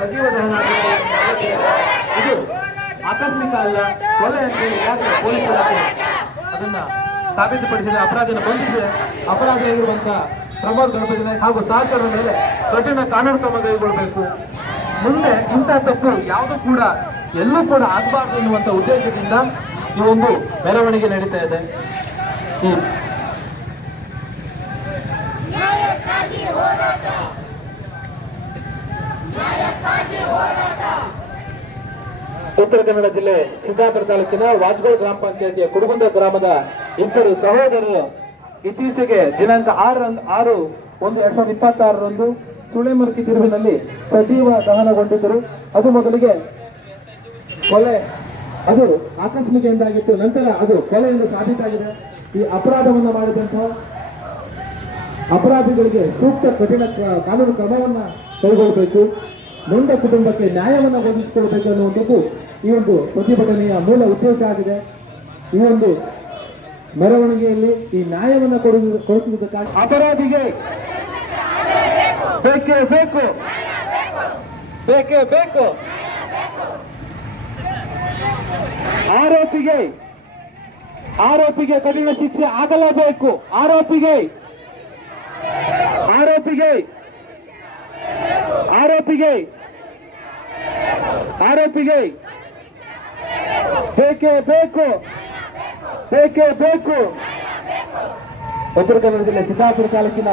ಸಜೀವ ದಹನ ಇದು ಆಕಸ್ಮಿಕ ಅಲ್ಲ, ಕೊಲೆ ಅಂತೇಳಿ ಯಾಕೆ ಪೊಲೀಸ್ ಇಲಾಖೆ ಅದನ್ನ ಸಾಬೀತುಪಡಿಸಿದೆ, ಅಪರಾಧಿಯನ್ನು ಬಂಧಿಸಿದೆ. ಅಪರಾಧಿಯಾಗಿರುವಂತಹ ಪ್ರಮೋದ್ ಗಣಪತಿ ನಾಯ್ಕ ಹಾಗೂ ಸಹಚರ ಮೇಲೆ ಕಠಿಣ ಕಾನೂನು ಕ್ರಮ ಕೈಗೊಳ್ಳಬೇಕು. ಮುಂದೆ ಇಂತಹ ತಪ್ಪು ಯಾವುದೂ ಕೂಡ ಎಲ್ಲೂ ಕೂಡ ಆಗಬಾರ್ದು ಎನ್ನುವಂತ ಉದ್ದೇಶದಿಂದ ಈ ಒಂದು ಮೆರವಣಿಗೆ ನಡೀತಾ ಇದೆ. ಉತ್ತರ ಕನ್ನಡ ಜಿಲ್ಲೆ ಸಿದ್ದಾಪುರ ತಾಲೂಕಿನ ವಾಜಗೋಳ ಗ್ರಾಮ ಪಂಚಾಯತಿಯ ಕುಡುಗುಂದ ಗ್ರಾಮದ ಇಬ್ಬರು ಸಹೋದರರು ಇತ್ತೀಚೆಗೆ ದಿನಾಂಕ 6/1/2026 ಸುಳೆಮರ್ಕಿ ತಿರುವಿನಲ್ಲಿ ಸಜೀವ ದಹನಗೊಂಡಿದ್ದರು. ಅದು ಮೊದಲಿಗೆ ಕೊಲೆ, ಅದು ಆಕಸ್ಮಿಕ ಎಂದಾಗಿತ್ತು, ನಂತರ ಅದು ಕೊಲೆ ಎಂದು ಸಾಬೀತಾಗಿದೆ. ಈ ಅಪರಾಧವನ್ನು ಮಾಡಿದಂತಹ ಅಪರಾಧಿಗಳಿಗೆ ಸೂಕ್ತ ಕಠಿಣ ಕಾನೂನು ಕ್ರಮವನ್ನ ಕೈಗೊಳ್ಳಬೇಕು, ನೊಂದ ಕುಟುಂಬಕ್ಕೆ ನ್ಯಾಯವನ್ನು ಒದಗಿಸಿಕೊಡಬೇಕು ಅನ್ನುವಂಥದ್ದು ಈ ಒಂದು ಪ್ರತಿಭಟನೆಯ ಮೂಲ ಉದ್ದೇಶ ಆಗಿದೆ. ಈ ಒಂದು ಮೆರವಣಿಗೆಯಲ್ಲಿ ಈ ನ್ಯಾಯವನ್ನು ಕೊಡಿಸುವುದಕ್ಕಾಗಿ ಅಪರಾಧಿಗೆ ಬೇಕೇ ಬೇಕು, ಬೇಕೇ ಬೇಕು, ಆರೋಪಿಗೆ ಕಠಿಣ ಶಿಕ್ಷೆ ಆಗಲೇಬೇಕು, ಆರೋಪಿಗೆ ಬೇಕೇ ಬೇಕು, ಬೇಕೇ ಬೇಕು. ಉತ್ತರ ಕನ್ನಡ ಜಿಲ್ಲೆ ಸಿದ್ದಾಪುರ ತಾಲೂಕಿನ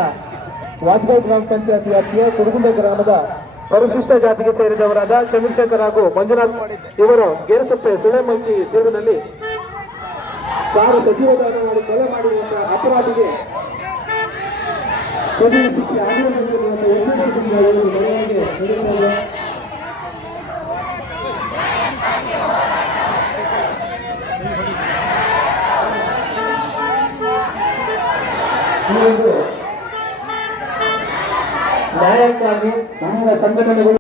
ವಾಜಗೋಳ ಗ್ರಾಮ ಪಂಚಾಯತ್ ವ್ಯಾಪ್ತಿಯ ಕುಡುಗುಂದ ಗ್ರಾಮದ ಪರಿಶಿಷ್ಟ ಜಾತಿಗೆ ಸೇರಿದವರಾದ ಚಂದ್ರಶೇಖರ್ ಹಾಗೂ ಮಂಜುನಾಥ್ ಇವರು ಗೇರಸಪ್ಪೆ ಸುಳೆಮಲ್ಕಿ ತೀರ್ವಿನಲ್ಲಿ ಕಾರು ಸಜೀವ ದಹನ ಮಾಡಿ ಕೊಲೆ ಮಾಡಿರುವಂತಹ ಅಪರಾಧಿಗೆ ಕಠಿಣ ಶಿಕ್ಷೆ ಆಗಲೇಬೇಕೆನ್ನುವಂಥ ಉದ್ದೇಶದಿಂದ ಮೆರವಣಿಗೆ ನಡೀತಾ ಇದೆ. ನ್ಯಾಯಕ್ಕಾಗಿ ವಿವಿಧ ಸಂಘಟನೆಗಳು